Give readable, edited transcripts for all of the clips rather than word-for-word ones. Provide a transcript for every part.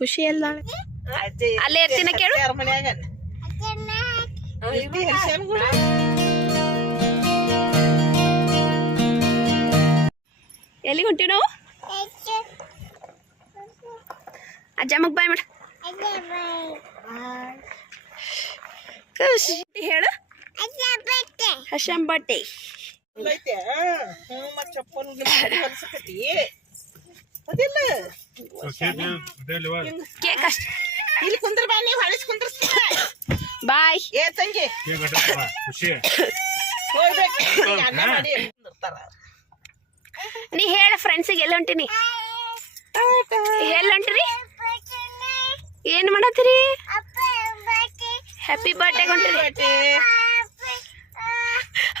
ಖುಷಿ ಎಲ್ಲ ಅಲ್ಲೇ ಇರ್ತೀನ ಕೇಳು. ಎಲ್ಲಿ ಹೊಂಟಿವಿ ನಾವು? ಅಜ್ಜಮ್ಮಗ್ ಬಾಯ್ ಮಾಡ. ಖುಷಿ ಹೇಳು. ಹಶಂಬಟ್ಟೆ ಕೇಕ್ ಅಷ್ಟ. ಇಲ್ಲಿ ಕುಂದ್ರ ಬಾ, ನೀವು ಹಳಿಸ್ ಕುಂದ್ರ ಬಾಯ್. ಏ ತಂಗಿ ನೀ ಹೇಳ ಫ್ರೆಂಡ್ಸಿಗೆ ಎಲ್ಲ ಹೊಂಟಿನಿ? ಎಲ್ಲ ಹೊಂಟಿರಿ? ಏನ್ ಮಾಡತ್ತೀರಿ? ಹ್ಯಾಪಿ ಬರ್ಡೇ ಹೊಂಟಿರಿ?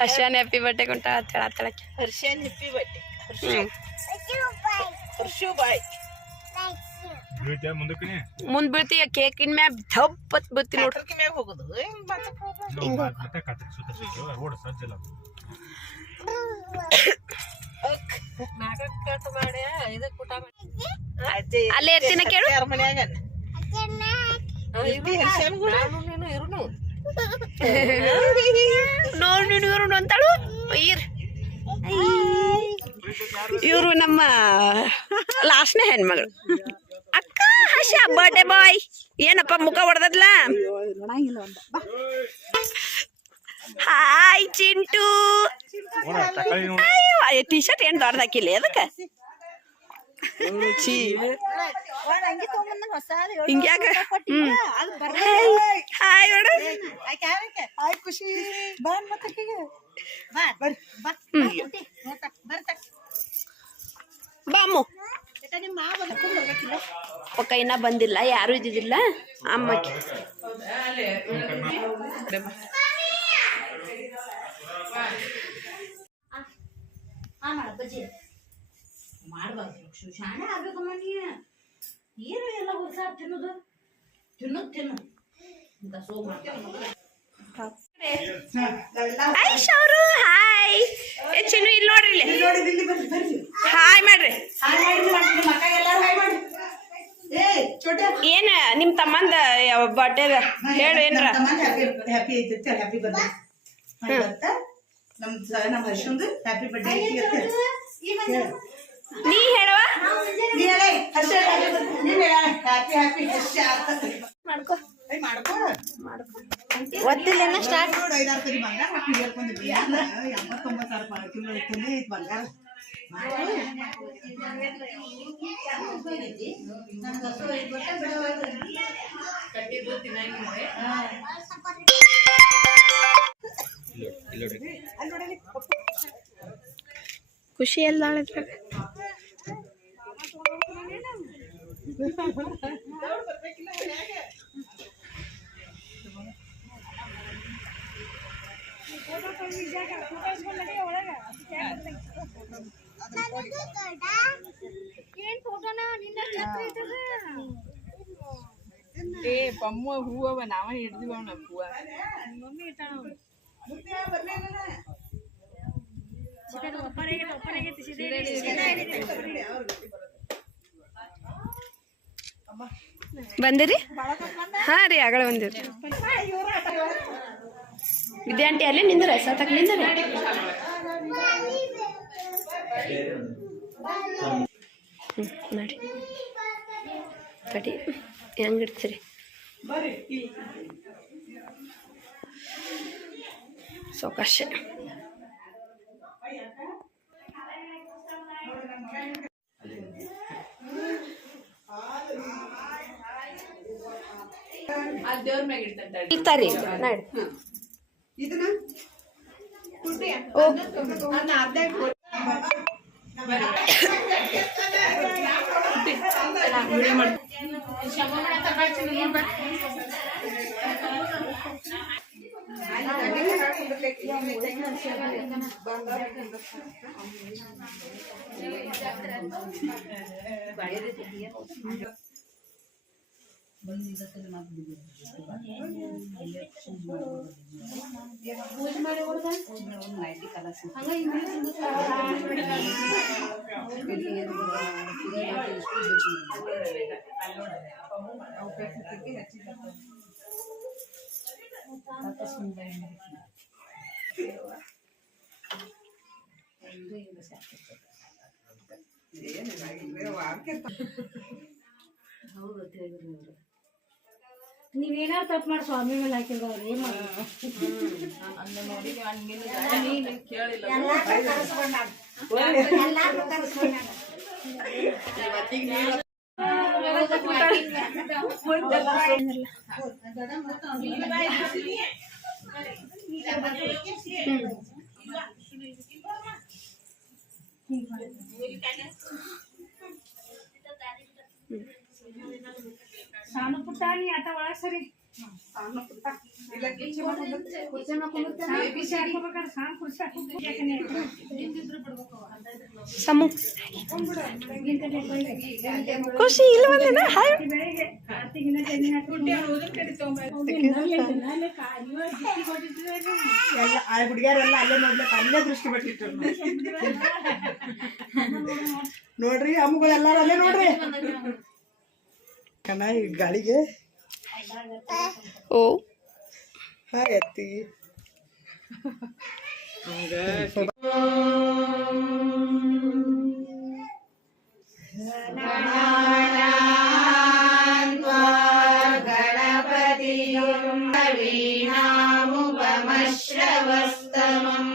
ಹರ್ಷನ್ ಹ್ಯಾಪಿ ಬರ್ಡೇ ಕೊಂಟ ಹೇಳತ್ತಳಕ್ಕೆ. ಹರ್ಷನ್ ಹ್ಯಾಪಿ ಬರ್ಡೇ. ಹರ್ಷು ಬಾಯ್. ಮುಂದ್ ಬೀಳ್ತೀಯ ಕೇಕಿನ ಮ್ಯಾಗ ಧಪ್ಪತ್ ಬತ್ತಿ ನೋಡ್ರಿ. ಮ್ಯಾಗ ಹೋಗುದು ಅಲ್ಲೇ ಇರ್ತೀನ ಕೇಳು. ಮನ್ಯಾಗ ನೋಡು ಅಂತಾಳು. ಇವ್ರು ನಮ್ಮ ಲಾಸ್ಟ್ನೇ ಹೆಣ್ಮಗಳು ಅಕ್ಕ. ಹರ್ಷ ಬರ್ಡೇ ಬಾಯ್. ಏನಪ್ಪ ಮುಖ ಹೊಡೆದದ್ಲ? ಹಾಯ್ ಚಿಂಟು. ಟೀ ಶರ್ಟ್ ಏನ್ ದೊಡ್ಡದಾಕಿಲ್ಲ ಅದಕ್ಕೆ ಹಿಂಗ್ಯಾಕ? ಹಾಯ್ ನೋಡು. ಖುಷಿ ಬಾಮು ಪಕ್ಕ ಇನ್ನ ಬಂದಿಲ್ಲ, ಯಾರು ಇದ್ದಿದ್ದಿಲ್ಲ. ಅಮ್ಮಕ್ಕೆ ಮಾಡ್ಬಾರ್ದು. ಶಾಣೆ ಆಗ್ಬೇಕಮ್ಮ ನೀ. ಏನು ಎಲ್ಲ ಹೊಸ ತಿನ್ನೋದು ತಿನ್ನು ಅಂತ ಸೋ ಮಾಡ್ತಾರೆ. ಹಾಯ್ ಚಿನ್ನು ಇಲ್ಲಿ ನೋಡ್ರಿ, ಹಾಯ್ ಮಾಡ್ರಿ. ಏನ ನಿಮ್ ತಮ್ಮಂದ ಬರ್ಡೇ ಹೇಳು ಏನ್ರ. ಹ್ಯಾಪಿ ಐತಿ. ಹ್ಯಾಪಿ ಬರ್ಡೇ ನಮ್ಮ ಹರ್ಷಂದು ಹ್ಯಾಪಿ ಬರ್ಡೇ ಐತಿ. ನೀ ಹೇಳುವ ಮಾಡ್ಕೋ ಒತ್ತಿಲ್ಲ ಸ್ಟಾರ್ಟ್. ಬಂಗಾರ ಖುಷಿ ಎಲ್ಲ ಏ ಪಮ್ಮ ಹೂವ ನಾವ ಹಿಡ್ದಿವ ಅವನ ಹೂವ ಮಮ್ಮಿ ಇಟ್ಟಾಳ. ಬಂದಿರಿ? ಹಾ ರೀ ಆಗಳೆ ಬಂದಿರಿ. ವಿದ್ಯಾಂಟಿ ಅಲ್ಲಿ ನಿಂದ್ರ ಸತಕ್ ನಿಂದ್ರಿ. ನೋಡಿ ತಡಿ ಹೆಂಗ್ ಇಡ್ತೀರಿ? ಸೌಕಾಶ ದೇವ್ರ ಮ್ಯಾಗ ಇಡ್ತಂತ ಇರ್ತಾರಿ ನೋಡಿ. ಪೂಜೆ ಮಾಡಿ ಹೊಡ್ದ ಹಂಗ ಹೌದು ತಿಳಿದ್ರು ನೀವೇನಾರು ತಪ್ಪು ಮಾಡಿ ಸ್ವಾಮಿ ಮೇಲೆ ಹಾಕಿದ್ರ ಅವ್ರು ಏನ್ ಸಣ್ಣ ಪುಟ್ಟ ನೀ ಆಟ ಒಳಗ ಸರಿ ಸಣ್ಣ ಪುಟ್ಟ ಸಮು ಖುಷಿ ಇಲ್ವಲ್ಲ ಹುಡುಗಿಯರೆಲ್ಲ ಅಲ್ಲೇ ನೋಡ್ಲಿಕ್ಕೆ ಅಲ್ಲೇ ದೃಷ್ಟಿ ಬಿಟ್ಟಿಟ್ರು ನೋಡ್ರಿ ಅಮ್ಮಗಳು ಎಲ್ಲಾರು ಅಲ್ಲೇ ನೋಡ್ರಿ ಕಣ ಈ ಗಾಳಿಗೆ ಓ ಎತ್ತಿ गणपतिमुपमश्रवस्तमम्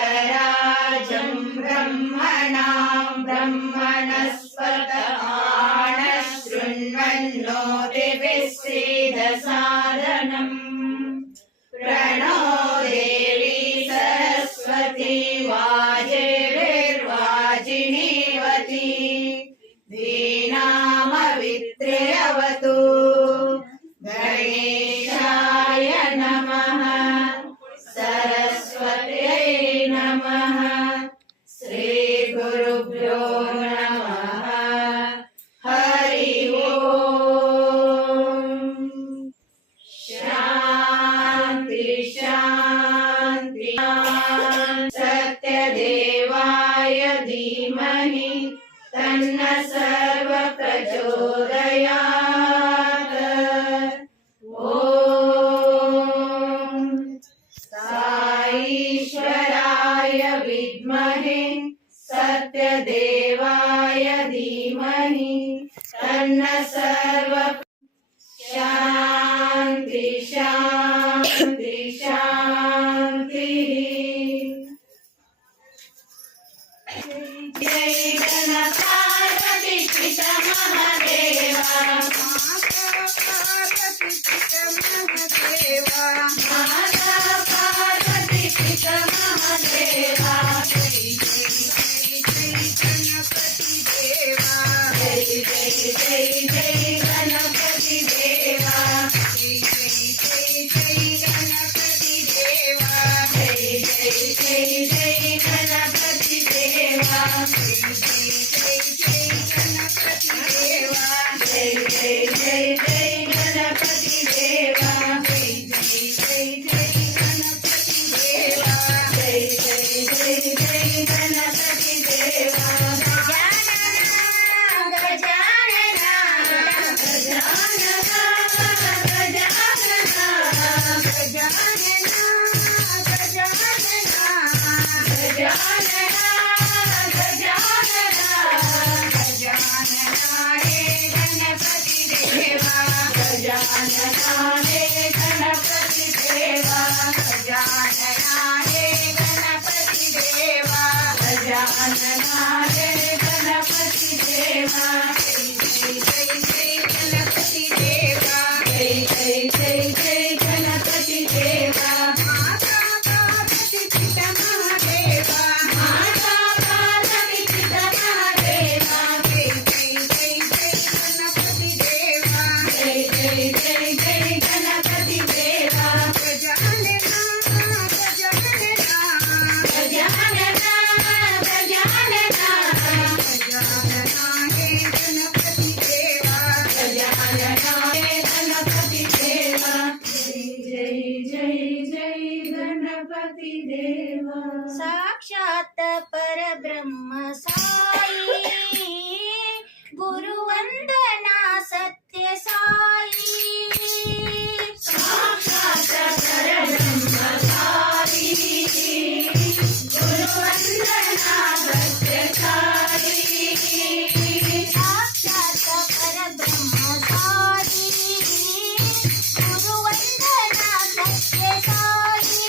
ज्येष्ठराजं ब्रह्मणां ब्रह्मणस्पत शृण्वन्नोतिभिस्सीदसादनम् प्रणो देवी सरस्वती वाजेभिर्वाजिनीवती दीनामवित्र्यवतु गणेशाय नमः सरस्वत्यै नमः श्रीगुरुभ्यो नमः हरि ओम् शान्ति शान्ति सत्यदेवाय धीमहि तन्नः सर्वः प्रचोदयात् ॐ साईश्वराय विद्महे सत्यदेवाय धीमहि तन्नः सर्वः शान्ति शान्ति शान्तिः जय गणपार्वती महादेवा माता पार्वती महादेवा जय जय जय गणपति देवा जय जय जय गणपति देवा जय जय जय गणपति देवा जय जय जय गणपति देवा गजानना ಪರಬ್ರಹ್ಮ ಸಾಯಿ ಗುರುವಂದನಾ ಸತ್ಯ ಸಾಯಿ ಸಾಕ್ಷಾತ್ ಪರಬ್ರಹ್ಮ ಸಾಯಿ ಗುರುವಂದನಾ ಸತ್ಯ ಸಾಯಿ ಸಾಕ್ಷಾತ್ ಪರಬ್ರಹ್ಮ ಸಾಯಿ ಗುರುವಂದನಾ ಸತ್ಯ ಸಾಯಿ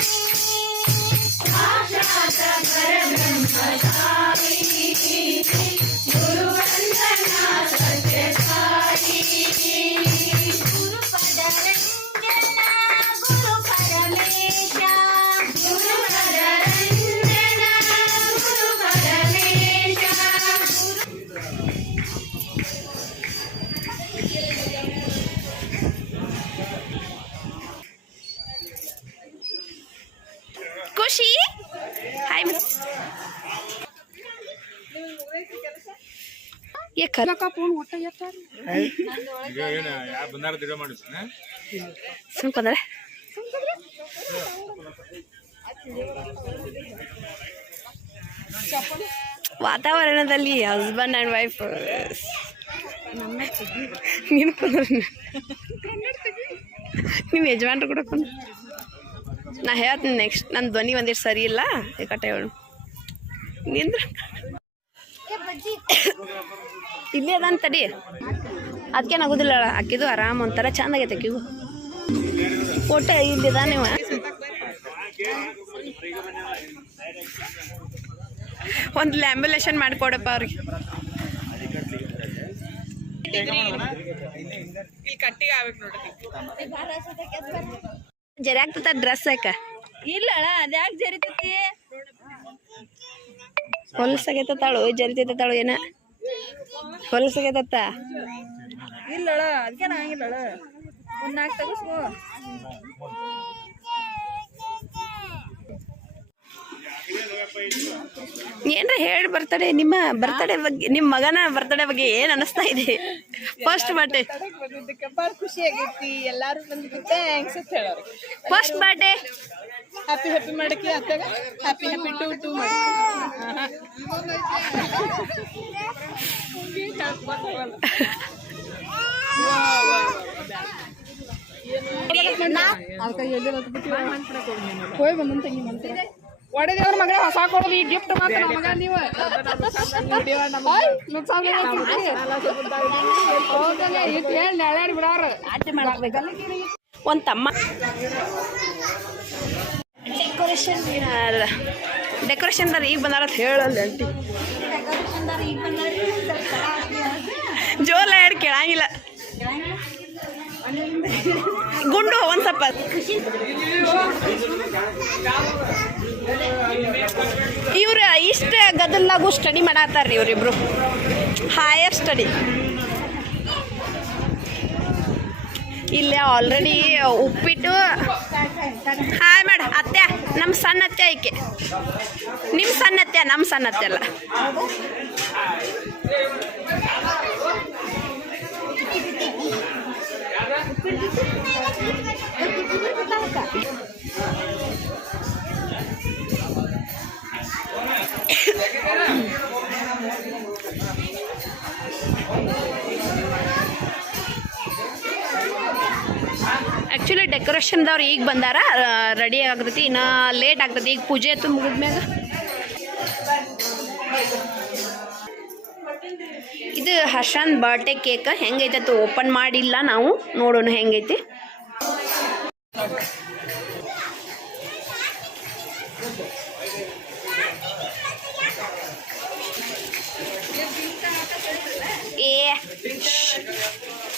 ಸಾಕ್ಷಾತ್ ಪರಬ್ರಹ್ಮ ಸಾಯಿ ಗುರುವಂದನಾ ಸತ್ಯ ಸಾಯಿ ಗುರುಪದ ರಂಜನ ಗುರು ಪರಮೇಶ ಗುರುಪದ ರಂಜನ ಗುರು ಪರಮೇಶ ಖುಷಿ ಹಾಯ್ ಸುಮ್ಕೊಂಡ್ರೆ ವಾತಾವರಣದಲ್ಲಿ ಹಸ್ಬೆಂಡ್ ಆ್ಯಂಡ್ ವೈಫ್ ನೀನು ನಿಮ್ಮ ಯಜಮಾನ್ರು ಕೂಡ ನಾ ಹೇಳ್ತೀನಿ ನೆಕ್ಸ್ಟ್ ನನ್ನ ಧ್ವನಿ ಒಂದಿಷ್ಟು ಸರಿ ಇಲ್ಲ ಏಕಟ್ಟೆ ಹೇಳು ನಿಂದ್ರ ಇಲ್ಲೇ ಅದ ತಡಿ ಅದಕ್ಕೆ ನಗುದಿಲ್ಲ ಅಕ್ಕಿದು ಆರಾಮ್ ಒಂಥರ ಚಂದ ಆಗೈತೆ ಅಕ್ಕಿಗೂ ಫೋಟೋ ಇಲ್ಲಿದ ನೀವು ಒಂದು ಲ್ಯಾಂಬುಲೇಷನ್ ಮಾಡಿಕೊಡಪ್ಪ ಅವ್ರಿಗೆ ಇಲ್ಲಿ ಕಟ್ಟಿಗೆ ಆಗ್ಬೇಕು ನೋಡ್ರಿ ಜರಿ ಆಗ್ತದ ಡ್ರೆಸ್ ಯಾಕ ಇಲ್ಲ ಅದ್ಯಾಕೆ ಜರಿತೈತಿ ಹೊಲಸಾಗೈತಾಳು ಜರಿತೈತಾಳು ಏನ ಹೊಲಸಾಗೈತ ಇಲ್ಲಳ ಅದಕ್ಕೆ ನಂಗಿಲ್ಲಳ ಒಂದ್ 4 ತಗಸ್ಕೋ ಏನ್ರ ಹೇಳಿ ಬರ್ತಡೆ ನಿಮ್ಮ ಬರ್ತಡೆ ಬಗ್ಗೆ ನಿಮ್ಮ ಮಗನ ಬರ್ತಡೆ ಬಗ್ಗೆ ಏನ್ ಅನಿಸ್ತಾ ಇದೆ ಫಸ್ಟ್ ಬರ್ಡೇ ಬಂದಿದ್ದಕ್ಕೆ ಭಾಳ ಖುಷಿ ಆಗೈತಿ ಎಲ್ಲಾರು ಬಂದಿದ್ದಕ್ಕೆ ಥ್ಯಾಂಕ್ಸ್ ಅಂತ ಹೇಳೋರು ಫಸ್ಟ್ ಬರ್ಡೇ ಹ್ಯಾಪಿ ಹ್ಯಾಪಿ ಮಾಡಕ್ಕೆ ಅತ್ತಾಗ ಹ್ಯಾಪಿ ಹ್ಯಾಪಿ ಟು ಮಾಡಿ ಹೋಗಿ ಬಂದಂತ ಒಡೆದೇವ್ರ ಮಗಳ ಹೊಸ ಕೊಡೋದು ಈ ಗಿಫ್ಟ್ ಮಾತ್ರ ನಮಗ ನೀವು ಒಂದ್ ತಮ್ಮ ಡೆಕೋರೇಷನ್ ಈಗ ಬಂದಾರ ಹೇಳಲ್ಲ ಅಂಟಿ ಜೋಲ ಹೇಳಿ ಕೇಳಂಗಿಲ್ಲ ಗುಂಡು ಒಂದ್ ಸ್ವಲ್ಪ ಇವ್ರು ಇಷ್ಟ ಗದಲ್ಲಾಗೂ ಸ್ಟಡಿ ಮಾಡತ್ತಾರ್ರಿ ಇವ್ರಿಬ್ರು ಹೈಯರ್ ಸ್ಟಡಿ ಇಲ್ಲೇ ಆಲ್ರೆಡಿ ಉಪ್ಪಿಟ್ಟು ಹಾಯ್ ಮಾಡ ಅತ್ತೆ ನಮ್ಮ ಸಣ್ಣ ಅತ್ತೆ ಐಕೆ ನಿಮ್ಮ ಸಣ್ಣ ಅತ್ತೆ ನಮ್ಮ ಸಣ್ಣ ಅತ್ತೆ ಅಲ್ಲ ಆ್ಯಕ್ಚುಲಿ ಡೆಕೋರೇಷನ್ದವ್ರು ಈಗ ಬಂದಾರ ರೆಡಿ ಆಗ್ತೈತಿ ಇನ್ನು ಲೇಟ್ ಆಗ್ತೈತಿ ಈಗ ಪೂಜೆ ಆಯ್ತು ಮುಗಿದ್ಮ್ಯಾಗ ಇದು ಹರ್ಷನ್ ಬರ್ಡೇ ಕೇಕ್ ಹೆಂಗೈತೆ ಓಪನ್ ಮಾಡಿಲ್ಲ ನಾವು ನೋಡೋಣ ಹೆಂಗೈತಿ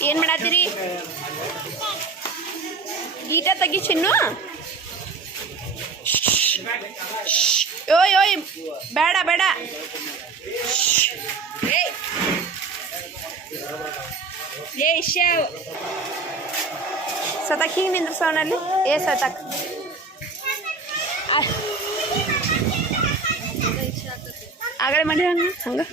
ಏನ್ ಮಾಡತ್ತೀರಿ ಈಟ ತೆಗಿ ಚಿನ್ನು ಓಯ್ ಓಯ್ ಬೇಡ ಬೇಡ ಸತಕ್ ಹಿಂಗೆ ನಿಂದ್ರ ಸವನಲ್ಲಿ ಸತಕ್ ಆಗಲೇ ಮಾಡಿ ಹಂಗೆ